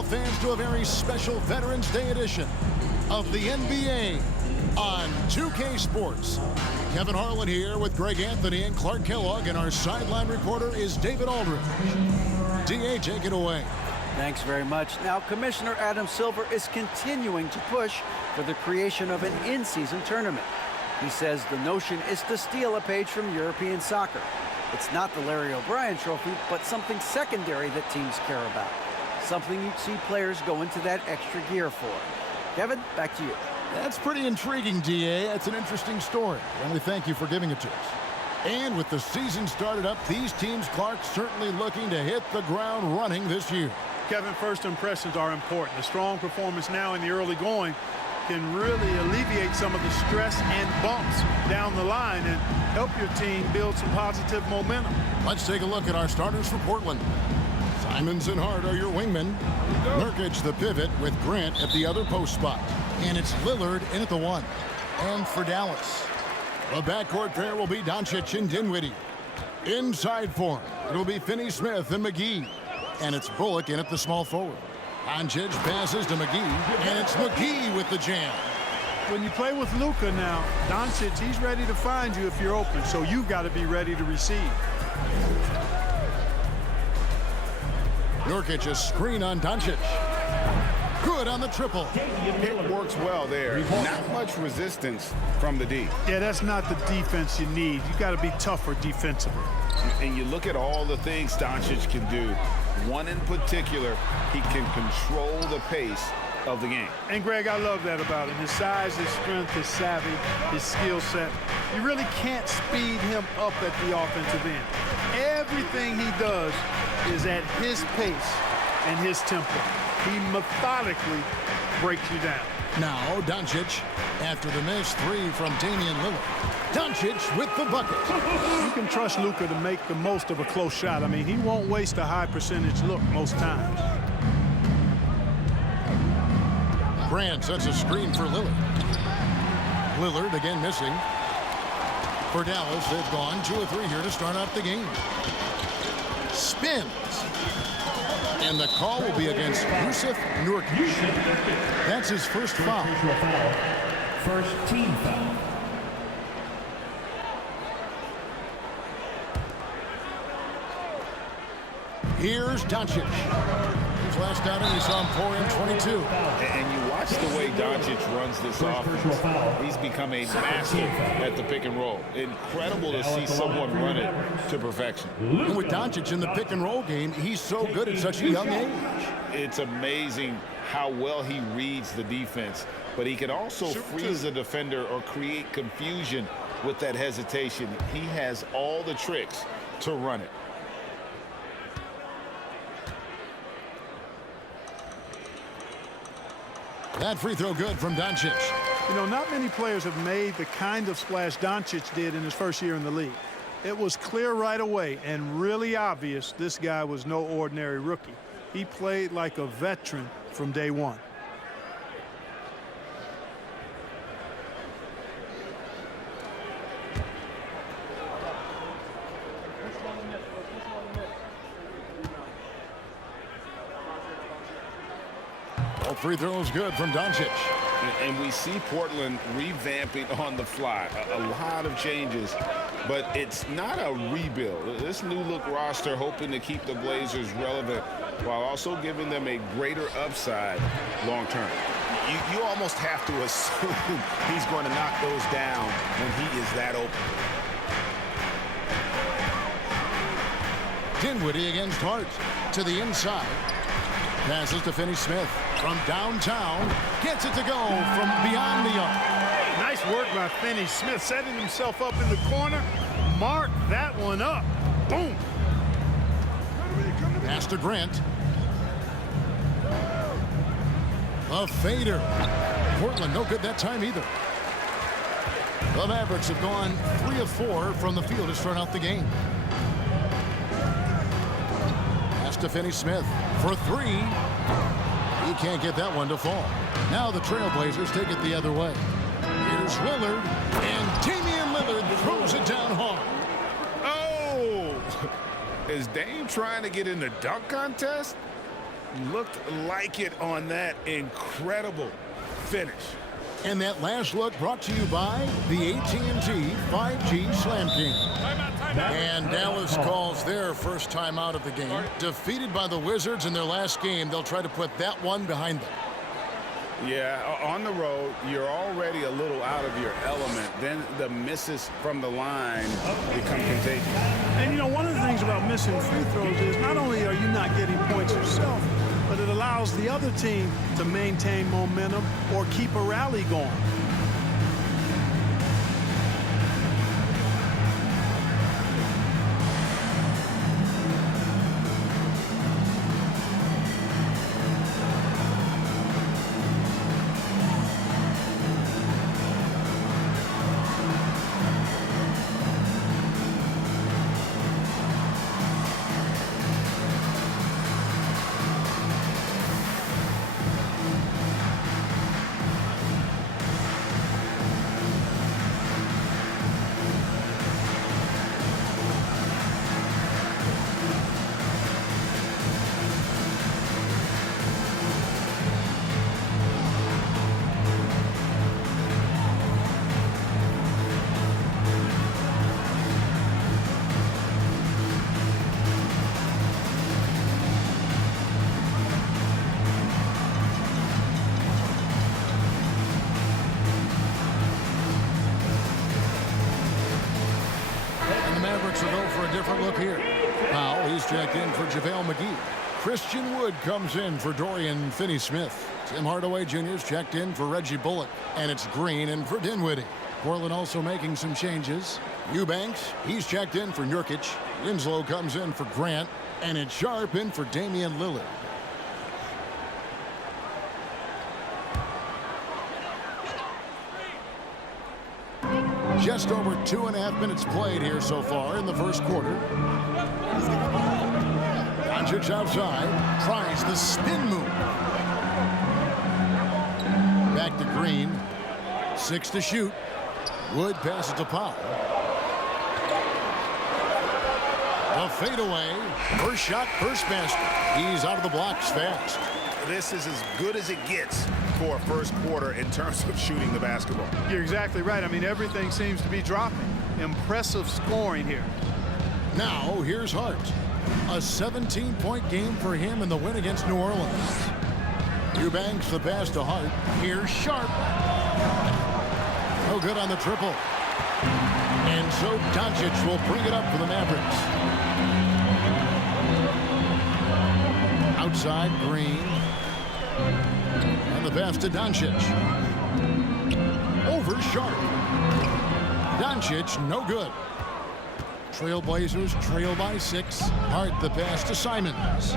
basketball fans, to a very special Veterans Day edition of the NBA on 2K Sports. Kevin Harlan here with Greg Anthony and Clark Kellogg, and our sideline reporter is David Aldridge. DA, take it away. Thanks very much. Now, Commissioner Adam Silver is continuing to push for the creation of an in-season tournament. He says the notion is to steal a page from European soccer. It's not the Larry O'Brien Trophy, but something secondary that teams care about. Something you'd see players go into that extra gear for. Kevin, back to you. That's pretty intriguing, DA. That's an interesting story, and we thank you for giving it to us. And with the season started up, these teams, Clark, certainly looking to hit the ground running this year. Kevin, first impressions are important. A strong performance now in the early going can really alleviate some of the stress and bumps down the line and help your team build some positive momentum. Let's take a look at our starters for Portland. Simons and Hart are your wingmen. Nurkic the pivot with Grant at the other post spot. And it's Lillard in at the 1. And for Dallas, the backcourt pair will be Doncic and Dinwiddie. Inside for him, it'll be Finney-Smith and McGee. And it's Bullock in at the small forward. Doncic passes to McGee, and it's McGee with the jam. When you play with Luka now, Doncic, he's ready to find you if you're open, so you've got to be ready to receive. Nurkic, a screen on Doncic. Good on the triple. It works well there. Not much resistance from the D. Yeah, that's not the defense you need. You got to be tougher defensively. And you look at all the things Doncic can do. One in particular, he can control the pace of the game. And Greg, I love that about him. His size, his strength, his savvy, his skill set. You really can't speed him up at the offensive end. Everything he does is at his pace and his tempo. He methodically breaks you down. Now, Doncic, after the missed 3 from Damian Lillard. Doncic with the bucket. You can trust Luka to make the most of a close shot. I mean, he won't waste a high percentage look most times. Grant sets a screen for Lillard. Lillard again missing. For Dallas, they've gone 2 of 3 here to start out the game. Spins. And the call will be against Jusuf Nurkic. That's his first foul. First team foul. Here's Doncic. His last outing, we saw him pour in 22. And you watch the way Doncic runs this offense. He's become a master at the pick and roll. Incredible to see someone run it to perfection. And with Doncic in the pick and roll game, he's so good at such a young age. It's amazing how well he reads the defense, but he can also freeze a defender or create confusion with that hesitation. He has all the tricks to run it. That free throw good from Doncic. You know, not many players have made the kind of splash Doncic did in his first year in the league. It was clear right away and really obvious this guy was no ordinary rookie. He played like a veteran from day one. All free throws good from Doncic. And we see Portland revamping on the fly. A lot of changes, but it's not a rebuild. This new look roster hoping to keep the Blazers relevant while also giving them a greater upside long term. You almost have to assume he's going to knock those down when he is that open. Dinwiddie against Hart to the inside. Passes to Finney-Smith from downtown. Gets it to go from beyond the arc. Nice work by Finney-Smith, setting himself up in the corner. Mark that one up. Boom. Pass to Grant. A fader. Portland no good that time either. The Mavericks have gone 3 of 4 from the field to start out the game. Pass to Finney-Smith for 3. He can't get that one to fall. Now the Trailblazers take it the other way. Here's Lillard, and Damian Lillard throws it down hard. Oh! Is Dame trying to get in the dunk contest? Looked like it on that incredible finish. And that last look brought to you by the AT&T 5G Slam King. And Dallas calls their first time out of the game. Defeated by the Wizards in their last game, they'll try to put that one behind them. Yeah, on the road, you're already a little out of your element. Then the misses from the line become contagious. And, you know, one of the things about missing free throws is not only are you not getting points yourself, but it allows the other team to maintain momentum or keep a rally going. Mavericks will go for a different look here. Powell, he's checked in for JaVale McGee. Christian Wood comes in for Dorian Finney-Smith. Tim Hardaway Jr. is checked in for Reggie Bullock. And it's Green in for Dinwiddie. Portland also making some changes. Eubanks, he's checked in for Nurkic. Winslow comes in for Grant. And it's Sharp in for Damian Lillard. Just over 2.5 minutes played here so far in the first quarter. Doncic outside, tries the spin move. Back to Green. 6 to shoot. Wood passes to Powell. A fadeaway. First shot, first basket. He's out of the blocks fast. This is as good as it gets for a first quarter in terms of shooting the basketball. You're exactly right. I mean, everything seems to be dropping. Impressive scoring here. Now, here's Hart. A 17-point game for him in the win against New Orleans. Eubanks the pass to Hart. Here's Sharp. No good on the triple. And so Doncic will bring it up for the Mavericks. Outside, Green. And the pass to Doncic. Over Sharp. Doncic, no good. Trailblazers trail by 6. Hart the pass to Simons.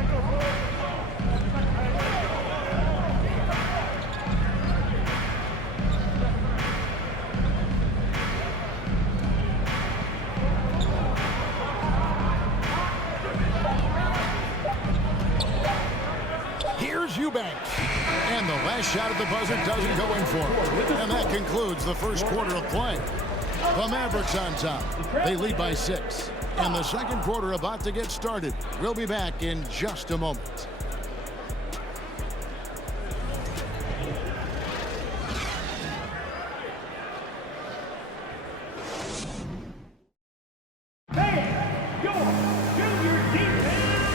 Here's Eubanks. And the last shot at the buzzer doesn't go in for him. And that concludes the first quarter of play. The Mavericks on top. They lead by 6. And the second quarter about to get started. We'll be back in just a moment.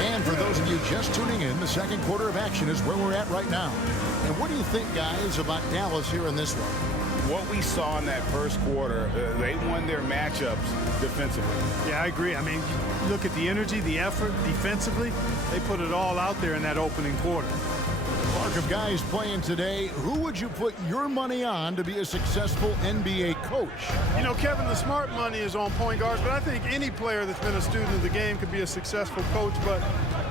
And for those of you just tuning in, the second quarter of action is where we're at right now. And what do you think, guys, about Dallas here in this one? What we saw in that first quarter, they won their matchups defensively. Yeah, I agree. I mean, look at the energy, the effort defensively. They put it all out there in that opening quarter. Mark of guys playing today, who would you put your money on to be a successful NBA coach? You know, Kevin, the smart money is on point guards, but I think any player that's been a student of the game could be a successful coach, but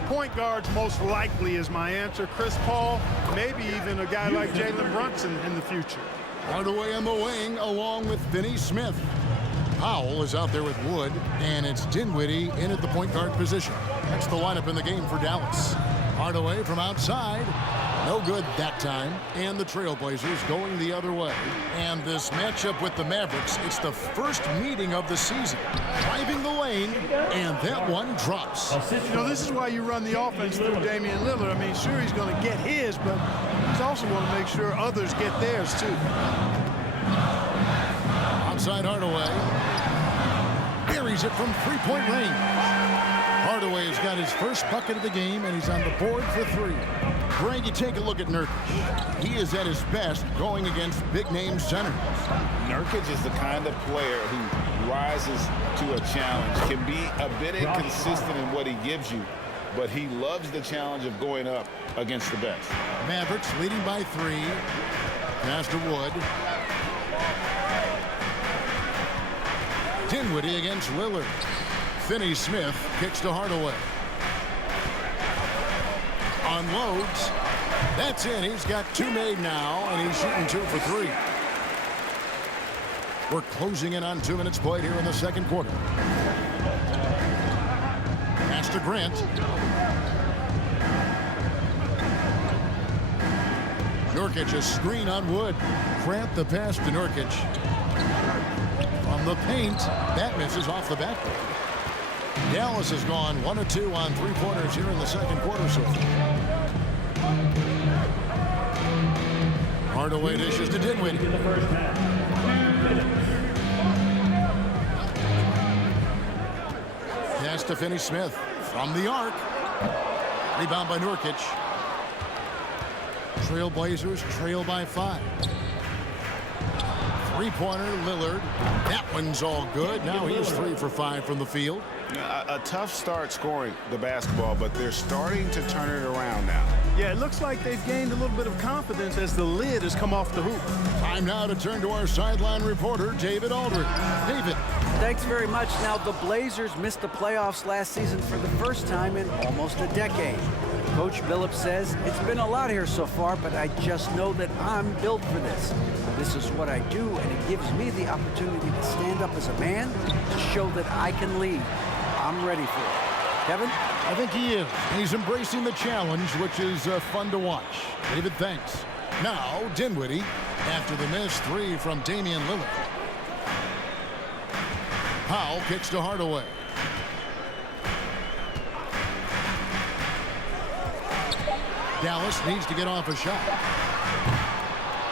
point guards most likely is my answer. Chris Paul, maybe even a guy like Jalen Brunson in the future. Hardaway on the wing along with Finney-Smith. Powell is out there with Wood, and it's Dinwiddie in at the point guard position. That's the lineup in the game for Dallas. Hardaway from outside. No good that time. And the Trailblazers going the other way. And this matchup with the Mavericks, it's the first meeting of the season. Driving the lane, and that one drops. You know, this is why you run the offense through Damian Lillard. I mean, sure, he's going to get his, but he's also going to make sure others get theirs, too. Outside Hardaway. Buries it from three-point range. Hardaway has got his first bucket of the game, and he's on the board for three. Greg, you take a look at Nurkic. He is at his best going against big-name centers. Nurkic is the kind of player who rises to a challenge, can be a bit inconsistent in what he gives you, but he loves the challenge of going up against the best. Mavericks leading by three. Pass to Wood. Dinwiddie against Lillard. Finney-Smith kicks to Hardaway. Unloads. That's in. He's got two made now, and he's shooting 2 for 3. We're closing in on 2 minutes played here in the second quarter. Pass to Grant. Nurkic a screen on Wood. Grant the pass to Nurkic. From the paint, that misses off the backboard. Dallas has gone 1 of 2 on three-pointers here in the second quarter so far. Hardaway dishes to Dinwiddie. Pass to Finney-Smith from the arc. Rebound by Nurkic. Trailblazers trail by 5. Three-pointer, Lillard. That one's all good. Now he's 3 for 5 from the field. A tough start scoring the basketball, but they're starting to turn it around now. Yeah, it looks like they've gained a little bit of confidence as the lid has come off the hoop. Time now to turn to our sideline reporter, David Aldridge. David. Thanks very much. Now, the Blazers missed the playoffs last season for the first time in almost a decade. Coach Billups says, it's been a lot here so far, but I just know that I'm built for this. This is what I do, and it gives me the opportunity to stand up as a man to show that I can lead. I'm ready for it. Kevin? I think he is. He's embracing the challenge, which is fun to watch. David, thanks. Now, Dinwiddie, after the missed 3 from Damian Lillard. Powell kicks to Hardaway. Dallas needs to get off a shot.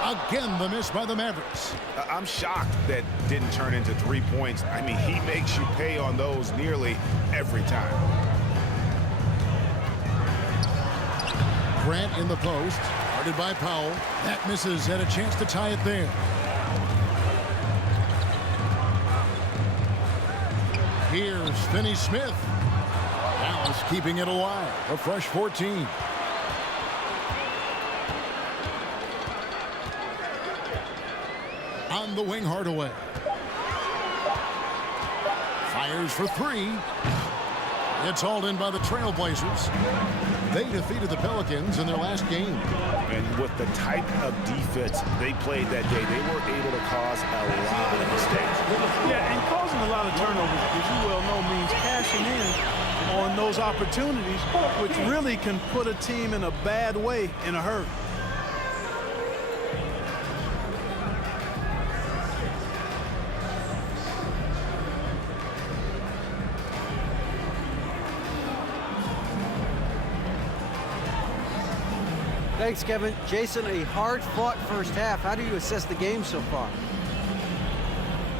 Again, the miss by the Mavericks. I'm shocked that didn't turn into 3 points. I mean, he makes you pay on those nearly every time. Grant in the post, guarded by Powell. That misses, and a chance to tie it there. Here's Finney-Smith. Dallas keeping it alive. A fresh 14. On the wing, Hardaway. Fires for 3. It's hauled in by the Trailblazers. They defeated the Pelicans in their last game. And with the type of defense they played that day, they were able to cause a lot of mistakes. Yeah, and causing a lot of turnovers, as you well know, means cashing in on those opportunities, which really can put a team in a bad way in a hurry. Thanks, Kevin. Jason, a hard-fought first half. How do you assess the game so far?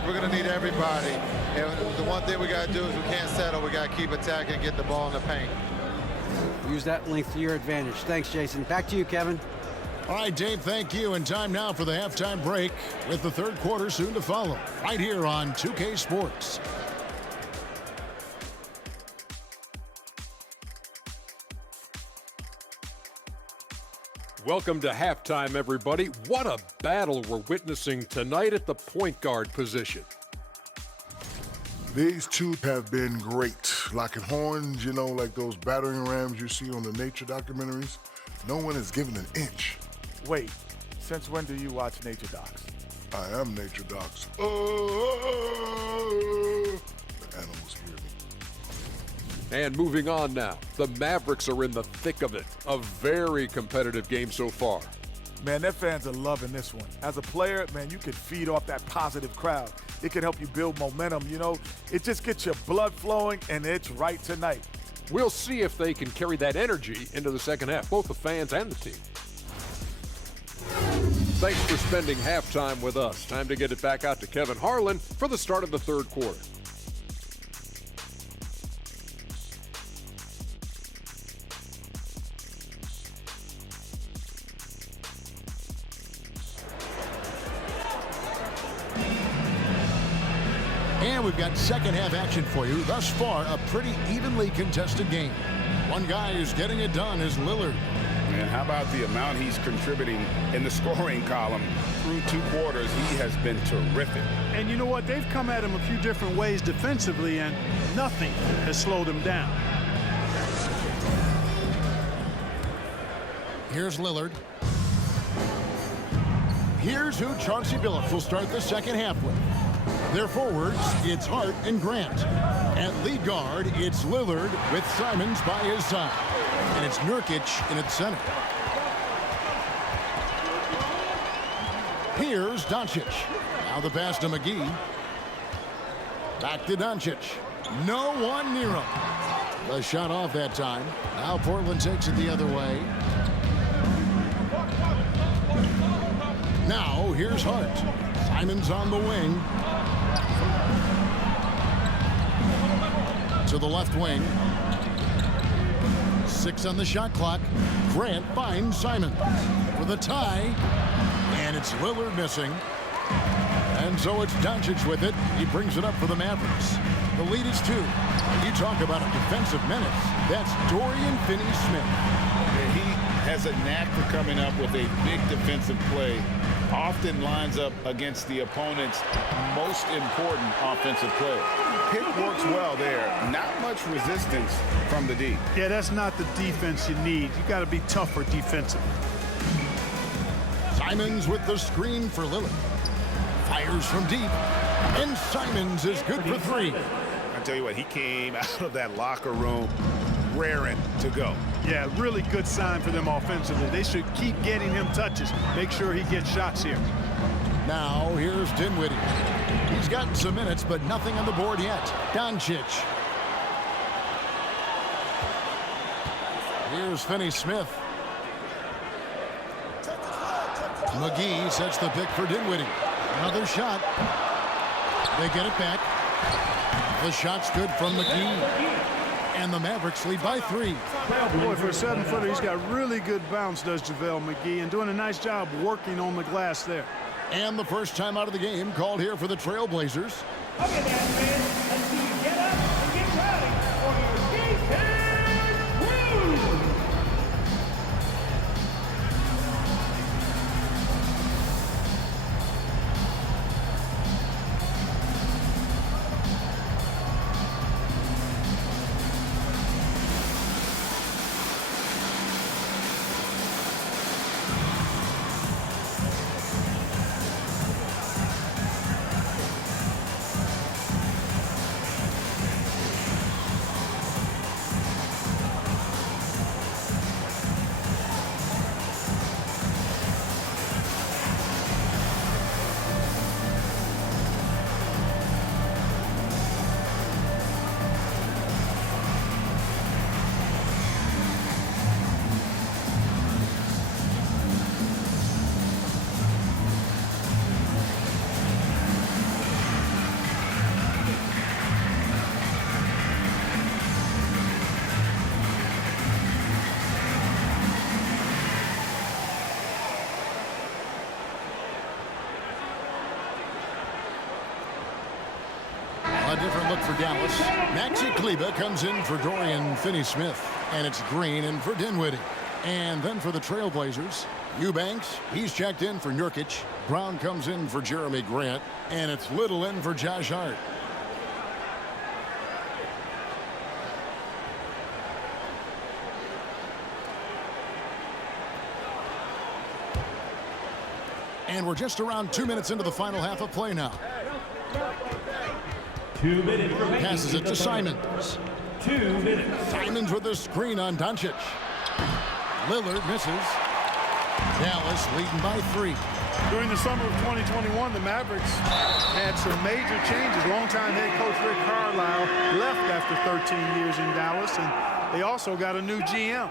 We're going to need everybody. And the one thing we got to do is we can't settle. We got to keep attacking and get the ball in the paint. Use that length to your advantage. Thanks, Jason. Back to you, Kevin. All right, Dave, thank you. And time now for the halftime break with the third quarter soon to follow. Right here on 2K Sports. Welcome to halftime, everybody. What a battle we're witnessing tonight at the point guard position. These two have been great. Locking horns, you know, like those battering rams you see on the nature documentaries. No one is given an inch. Wait, since when do you watch nature docs? I am nature docs. The animals hear me. And moving on now, the Mavericks are in the thick of it. A very competitive game so far. Man, their fans are loving this one. As a player, man, you can feed off that positive crowd. It can help you build momentum, you know. It just gets your blood flowing, and it's right tonight. We'll see if they can carry that energy into the second half, both the fans and the team. Thanks for spending halftime with us. Time to get it back out to Kevin Harlan for the start of the third quarter. And we've got second half action for you. Thus far, a pretty evenly contested game. One guy who's getting it done is Lillard. And how about the amount he's contributing in the scoring column through 2 quarters? He has been terrific. And you know what? They've come at him a few different ways defensively, and nothing has slowed him down. Here's Lillard. Here's who Chauncey Billups will start the second half with. Their forwards, it's Hart and Grant. At lead guard, it's Lillard with Simons by his side. And it's Nurkic in its center. Here's Doncic. Now the pass to McGee. Back to Doncic. No one near him. The shot off that time. Now Portland takes it the other way. Now here's Hart. Simons on the wing. To the left wing. 6 on the shot clock. Grant finds Simons for the tie. And it's Lillard missing. And so it's Doncic with it. He brings it up for the Mavericks. The lead is 2. You talk about a defensive menace. That's Dorian Finney-Smith. He has a knack for coming up with a big defensive play. Often lines up against the opponent's most important offensive play. Pick works well there. Not much resistance from the D. Yeah, that's not the defense you need. You got to be tougher defensively. Simons with the screen for Lillard. Fires from deep. And Simons is good for 3. I tell you what, he came out of that locker room raring to go. Yeah, really good sign for them offensively. They should keep getting him touches. Make sure he gets shots here. Now here's Dinwiddie. He's gotten some minutes, but nothing on the board yet. Doncic. Here's Finney-Smith. McGee sets the pick for Dinwiddie. Another shot. They get it back. The shot's good from McGee. And the Mavericks lead by 3. Boy, for a 7-footer, he's got really good bounce, does JaVale McGee, and doing a nice job working on the glass there. And the first time out of the game called here for the Trailblazers. Okay, man. Let's see you get up and get ready for your defense crew. A different look for Dallas. Maxi Kleber comes in for Dorian Finney-Smith. And it's Green in for Dinwiddie. And then for the Trailblazers, Eubanks, he's checked in for Nurkic. Brown comes in for Jeremy Grant. And it's Little in for Josh Hart. And we're just around 2 minutes into the final half of play now. 2 minutes remaining. Passes it to Simons. 2 minutes. Simons with a screen on Doncic. Lillard misses. Dallas leading by 3. During the summer of 2021, the Mavericks had some major changes. Longtime head coach Rick Carlisle left after 13 years in Dallas, and they also got a new GM.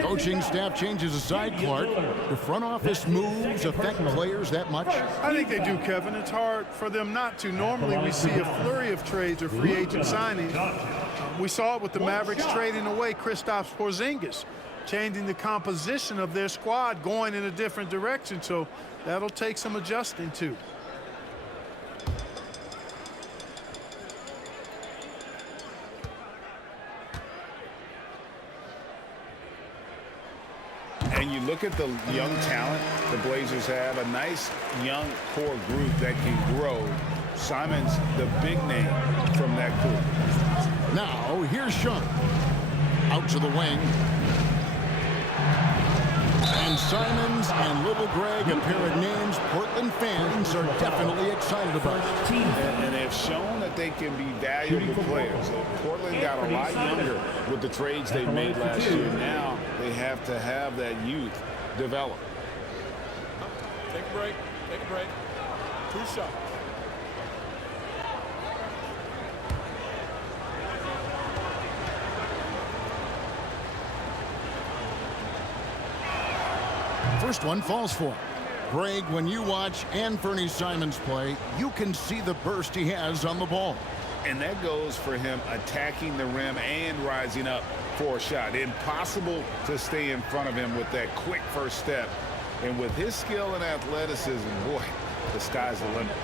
Coaching staff changes aside, Clark. The front office moves affect players that much? I think they do, Kevin. It's hard for them not to. Normally we see a flurry of trades or free agent signings. We saw it with the Mavericks trading away Kristaps Porzingis, changing the composition of their squad, going in a different direction. So that'll take some adjusting too. And you look at the young talent the Blazers have, a nice young core group that can grow. Simons, the big name from that group. Now, here's Sean. Out to the wing. And Simons and Little Greg, a pair of names Portland fans are definitely excited about. And they've shown that they can be valuable players. Portland got a lot younger with the trades they made last year. Now they have to have that youth develop. Take a break. Take a break. 2 shots. First one falls for him. Greg, when you watch Anthony Simons play, you can see the burst he has on the ball. And that goes for him attacking the rim and rising up for a shot. Impossible to stay in front of him with that quick first step. And with his skill and athleticism, boy, the sky's the limit.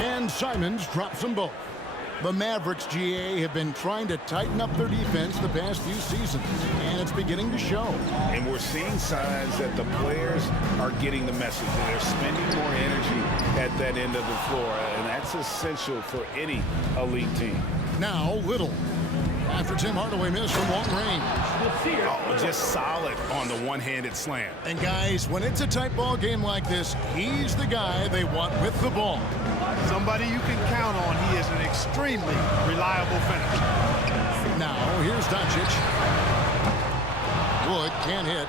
And Simons drops them both. The Mavericks, GA, have been trying to tighten up their defense the past few seasons, and it's beginning to show. And we're seeing signs that the players are getting the message, and they're spending more energy at that end of the floor, and that's essential for any elite team. Now, Little. After Tim Hardaway missed from long range. Oh, just solid on the one-handed slam. And guys, when it's a tight ball game like this, he's the guy they want with the ball. Somebody you can count on. He is an extremely reliable finisher. Now, here's Doncic. Wood can't hit.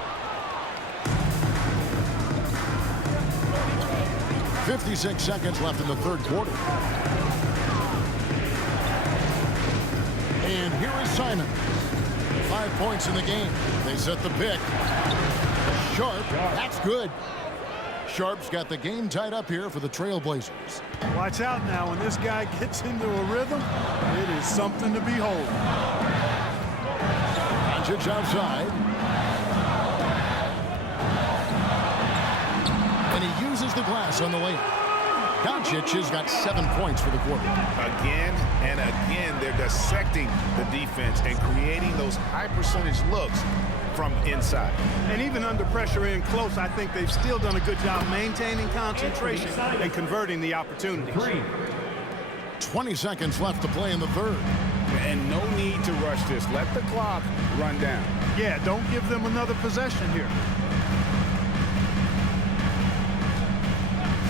56 seconds left in the third quarter. And here is Simon. 5 points in the game. They set the pick. Sharp, that's good. Sharp's got the game tied up here for the Trailblazers. Watch out now. When this guy gets into a rhythm, it is something to behold. Doncic outside. And he uses the glass on the layup. Doncic has got 7 points for the quarter. Again and again, they're dissecting the defense and creating those high-percentage looks from inside. And even under pressure in close, I think they've still done a good job maintaining concentration and converting the opportunities. 20 seconds left to play in the third. And no need to rush this. Let the clock run down. Yeah, don't give them another possession here.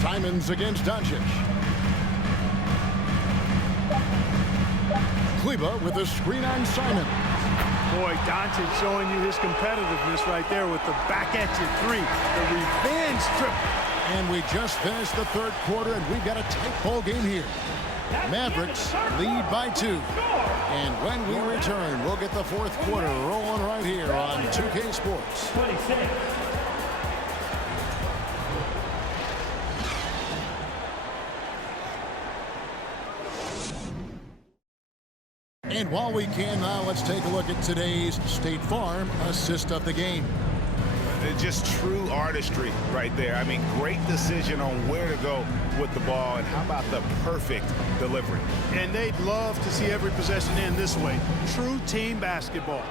Simons against Doncic. Kleba with a screen on Simon. Boy, Doncic showing you his competitiveness right there with the back-at-you three. The revenge trip. And we just finished the third quarter, and we've got a tight ball game here. Mavericks lead by 2. And when we return, we'll get the fourth quarter rolling right here on 2K Sports. 26. And while we can now, let's take a look at today's State Farm assist of the game. Just true artistry right there. I mean, great decision on where to go with the ball, and how about the perfect delivery? And they'd love to see every possession end this way. True team basketball.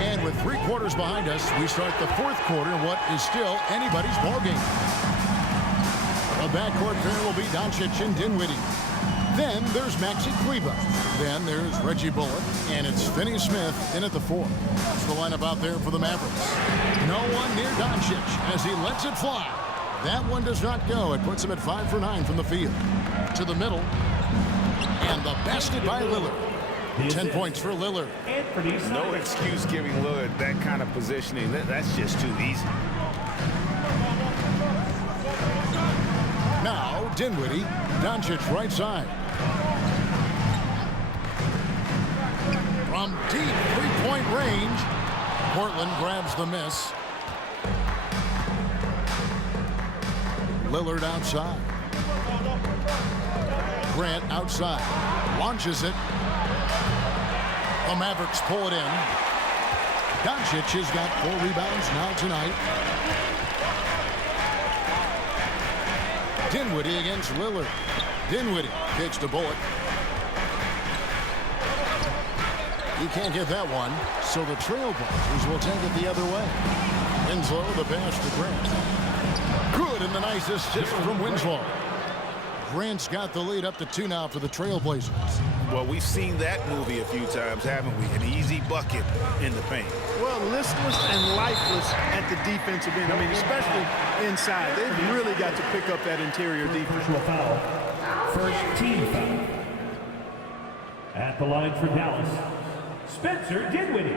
And with 3 quarters behind us, we start the fourth quarter in what is still anybody's ball game. The backcourt pair will be Doncic and Dinwiddie. Then there's Maxi Kleba. Then there's Reggie Bullock. And it's Finney Smith in at the 4. That's the lineup out there for the Mavericks. No one near Doncic as he lets it fly. That one does not go. It puts him at 5 for 9 from the field. To the middle. And the basket by Lillard. 10 points for Lillard. No excuse giving Lillard that kind of positioning. That's just too easy. Now, Dinwiddie. Doncic right side. From deep three-point range. Portland grabs the miss. Lillard outside. Grant outside. Launches it. The Mavericks pull it in. Doncic has got 4 rebounds now tonight. Dinwiddie against Lillard. Dinwiddie kicks to Bullock. He can't get that one, so the Trailblazers will take it the other way. Winslow, the pass to Grant. Good, and the nice assist from Winslow. Grant's got the lead up to 2 now for the Trailblazers. Well, we've seen that movie a few times, haven't we? An easy bucket in the paint. Well, listless and lifeless at the defensive end. I mean, especially inside. They've really got to pick up that interior defense. Foul. First team foul. At the line for Dallas, Spencer Dinwiddie.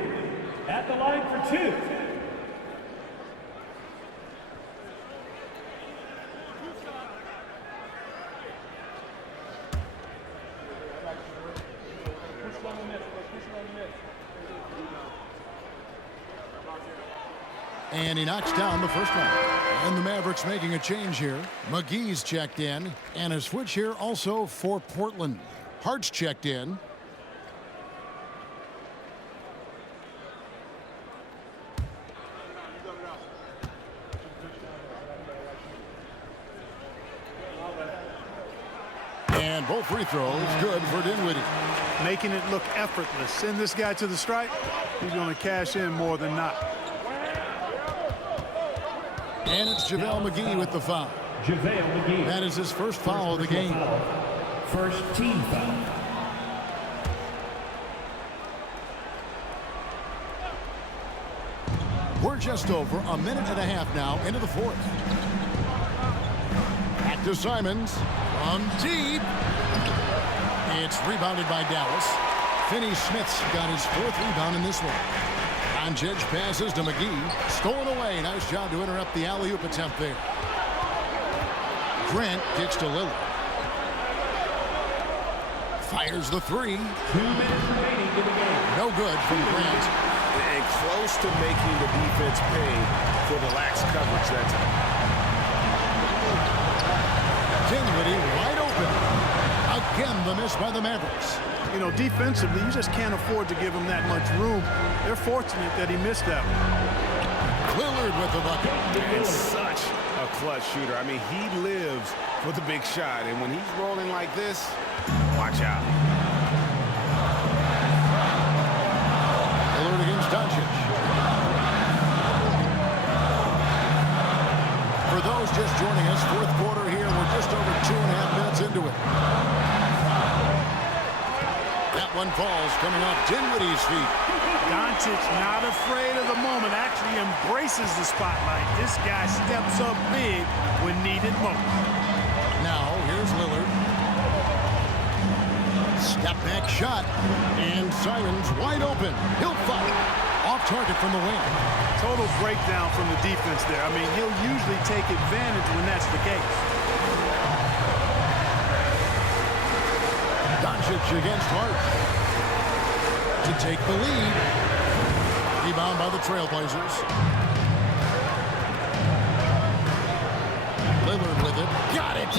At the line for 2. And he knocks down the first one. And the Mavericks making a change here. McGee's checked in. And a switch here also for Portland. Hart's checked in. And both free throws good for Dinwiddie. Making it look effortless. Send this guy to the stripe. He's going to cash in more than not. And it's JaVale McGee with the foul. JaVale McGee. That is his first foul of the game. First team foul. We're just over a minute and a half now into the 4th. Back to Simons. From deep. It's rebounded by Dallas. Finney Smith's got his 4th rebound in this one. Doncic passes to McGee. Stolen away. Nice job to interrupt the alley-oop attempt there. Grant kicks to Lillard. Fires the 3. 2 minutes remaining in the game. No good from Grant. And close to making the defense pay for the lax coverage that time. Dinwiddie wide open. Again, the miss by the Mavericks. You know, defensively, you just can't afford to give him that much room. They're fortunate that he missed that one. Lillard with the bucket. And such a clutch shooter. I mean, he lives for the big shot. And when he's rolling like this, watch out. Lillard against Doncic. For those just joining us, 4th quarter here. We're just over 2.5 minutes into it. That one falls coming off Dinwiddie's feet. Doncic not afraid of the moment, actually embraces the spotlight. This guy steps up big when needed most. Now, here's Lillard. Step back shot. And Simons wide open. He'll fire. Off target from the wing. Total breakdown from the defense there. I mean, he'll usually take advantage when that's the case. Doncic against Hart to take the lead. Rebound by the Trailblazers. Lillard with it. Got it.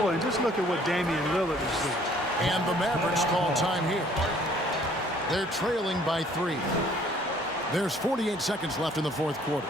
Boy, and just look at what Damian Lillard is doing. And the Mavericks call time here. They're trailing by 3. There's 48 seconds left in the 4th quarter.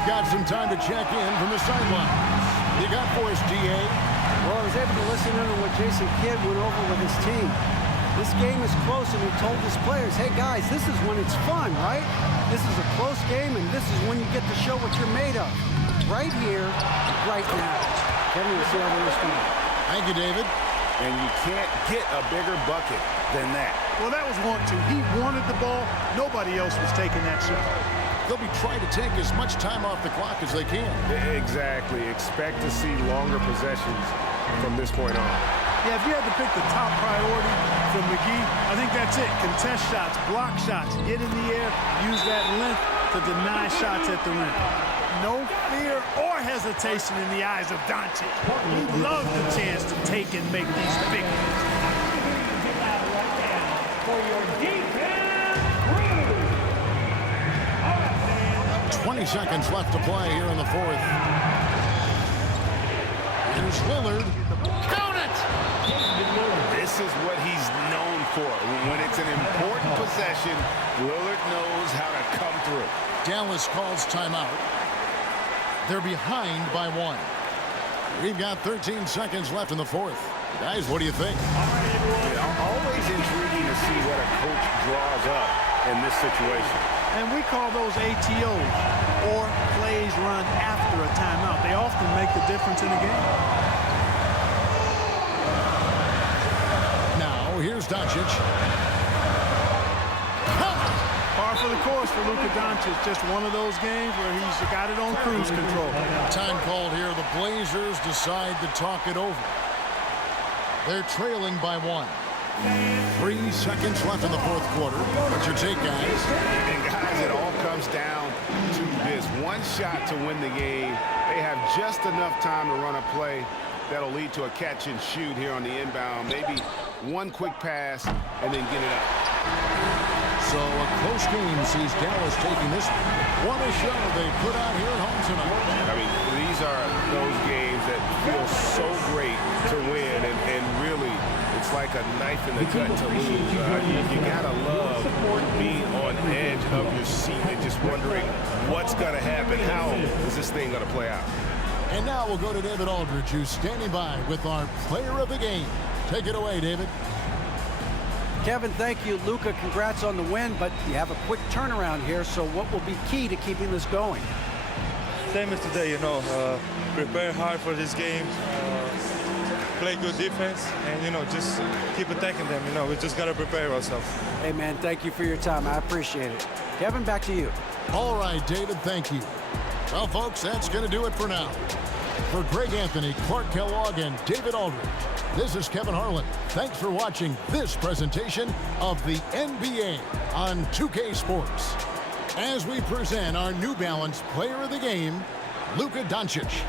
we've got some time to check in from the sidelines. You got for us, DA? Well, I was able to listen in on what Jason Kidd went over with his team. This game is close, and he told his players, hey, guys, this is when it's fun, right? This is a close game, and this is when you get to show what you're made of. Right here, right now. Kevin, we'll see how they respond. Thank you, David. And you can't get a bigger bucket than that. Well, that was 1-2. He wanted the ball. Nobody else was taking that shot. They'll be trying to take as much time off the clock as they can. Exactly. Expect to see longer possessions from this point on. Yeah, if you had to pick the top priority from McGee, I think that's it. Contest shots, block shots, get in the air, use that length to deny shots at the rim. No fear or hesitation in the eyes of Doncic. He loved the chance to take and make these big ones. For your defense, 20 seconds left to play here in the fourth. Here's Lillard. Count it! This is what he's known for. When it's an important possession, Lillard knows how to come through. Dallas calls timeout. They're behind by 1. We've got 13 seconds left in the fourth. Guys, what do you think? Always intriguing to see what a coach draws up in this situation. And we call those ATOs, or plays run after a timeout. They often make the difference in the game. Now, here's Doncic. Par for the course for Luka Doncic. Just one of those games where he's got it on cruise control. Time called here. The Blazers decide to talk it over. They're trailing by 1. 3 seconds left in the fourth quarter. What's your take, guys? And guys, it all comes down to this. One shot to win the game. They have just enough time to run a play that'll lead to a catch and shoot here on the inbound. Maybe one quick pass and then get it up. So a close game sees Dallas taking this one. What a show they put out here at home tonight. I mean, these are those games that feel so great to win, and really, it's like a knife in the gut to lose. You gotta love being on edge of your seat and just wondering what's gonna happen. How is this thing gonna play out? And now we'll go to David Aldridge, who's standing by with our player of the game. Take it away, David. Kevin, thank you. Luka, congrats on the win, but you have a quick turnaround here, so what will be key to keeping this going? Same as today, prepare hard for this game, play good defense, and, just keep attacking them. We just got to prepare ourselves. Hey, man, thank you for your time. I appreciate it. Kevin, back to you. All right, David, thank you. Well, folks, that's going to do it for now. For Greg Anthony, Clark Kellogg, and David Aldridge, this is Kevin Harlan. Thanks for watching this presentation of the NBA on 2K Sports. As we present our New Balance Player of the Game, Luka Doncic.